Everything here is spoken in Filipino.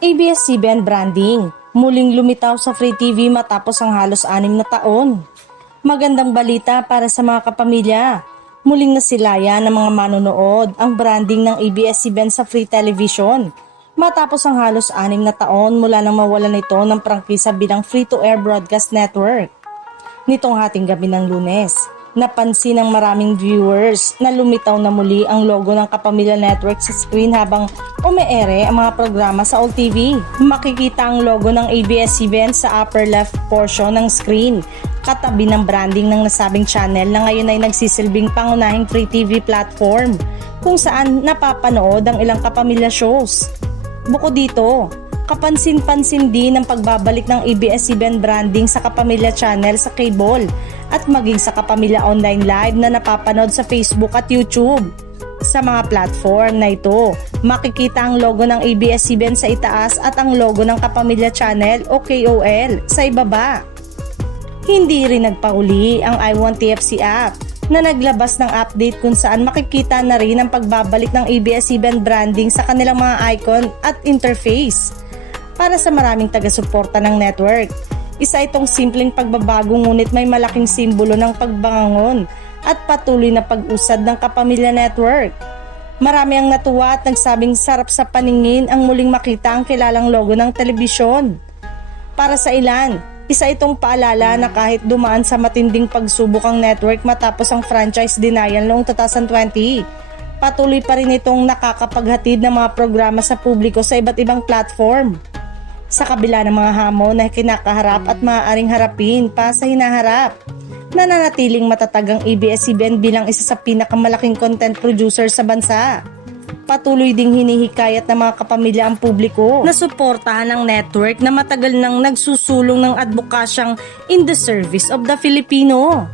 ABS-CBN branding, muling lumitaw sa Free TV matapos ang halos 6 na taon. Magandang balita para sa mga kapamilya. Muling nasilaya ng mga manonood ang branding ng ABS-CBN sa Free Television. Matapos ang halos 6 na taon mula nang mawalan ito ng prangkisa bilang free-to-air broadcast network. Nitong hating gabi ng Lunes, napansin ng maraming viewers na lumitaw na muli ang logo ng Kapamilya Network sa screen habang umeere ang mga programa sa All TV. Makikita ang logo ng ABS-CBN sa upper left portion ng screen, katabi ng branding ng nasabing channel na ngayon ay nagsisilbing pangunahing free TV platform kung saan napapanood ang ilang kapamilya shows. Bukod dito, kapansin-pansin din ang pagbabalik ng ABS-CBN branding sa Kapamilya Channel sa cable at maging sa Kapamilya Online Live na napapanood sa Facebook at YouTube. Sa mga platform na ito, makikita ang logo ng ABS-CBN sa itaas at ang logo ng Kapamilya Channel o KOL sa ibaba. Hindi rin nagpauli ang I1TFC app na naglabas ng update kung saan makikita na rin ang pagbabalik ng ABS-CBN branding sa kanilang mga icon at interface. Para sa maraming taga-suporta ng network, isa itong simpleng pagbabago ngunit may malaking simbolo ng pagbangon at patuloy na pag-usad ng Kapamilya Network. Marami ang natuwa at nagsabing sarap sa paningin ang muling makita ang kilalang logo ng telebisyon. Para sa ilan, isa itong paalala na kahit dumaan sa matinding pagsubok ang network matapos ang franchise denial noong 2020, patuloy pa rin itong nakakapaghatid ng mga programa sa publiko sa iba't ibang platform. Sa kabila ng mga hamon na kinakaharap at maaaring harapin pa sa hinaharap, nananatiling matatag ang ABS-CBN bilang isa sa pinakamalaking content producer sa bansa. Patuloy ding hinihikayat ng mga kapamilya ang publiko na suportahan ang network na matagal nang nagsusulong ng advokasyang in the service of the Filipino.